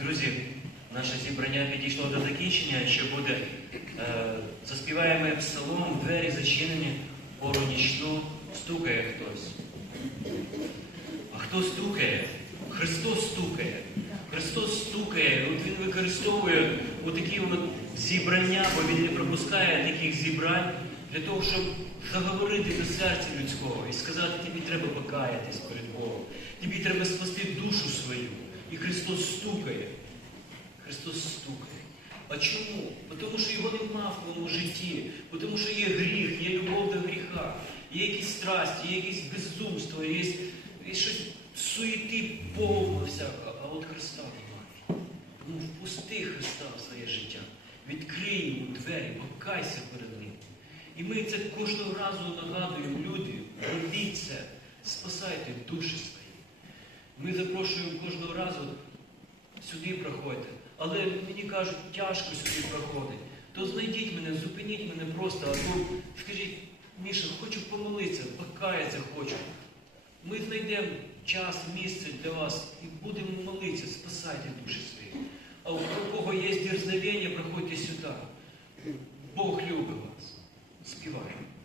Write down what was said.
Друзі, наше зібрання підійшло до закінчення. Що буде? Е, заспіваємо псалом, двері зачинені, пору нічну, стукає хтось. А хто стукає? Христос стукає. Христос стукає, от Він використовує отакі от зібрання, бо Він не пропускає таких зібрань для того, щоб заговорити до серця людського і сказати, тобі треба покаятись перед Богом, тобі треба спасти душу свою. І Христос стукає. Христос стукає. А чому? Тому що його нема в твоєму житті, тому що є гріх, є любов до гріха, є якісь страсті, є якісь безумство, є, є щось суєти повно всяко, а от Христа немає. Тому впусти Христа в своє життя, відкрий йому двері, покайся перед ним. І ми це кожного разу нагадуємо люди, робіть це, спасайте душі свої. Ми запрошуємо кожного разу сюди проходьте. Але мені кажуть, тяжко сюди проходить. То знайдіть мене, зупиніть мене просто, а то скажіть, Міша, хочу помолитися, покаятися хочу. Ми знайдемо час, місце для вас і будемо молитися, спасайте душі свої. А у кого є дерзновення, проходьте сюди. Бог любить вас. Співаємо.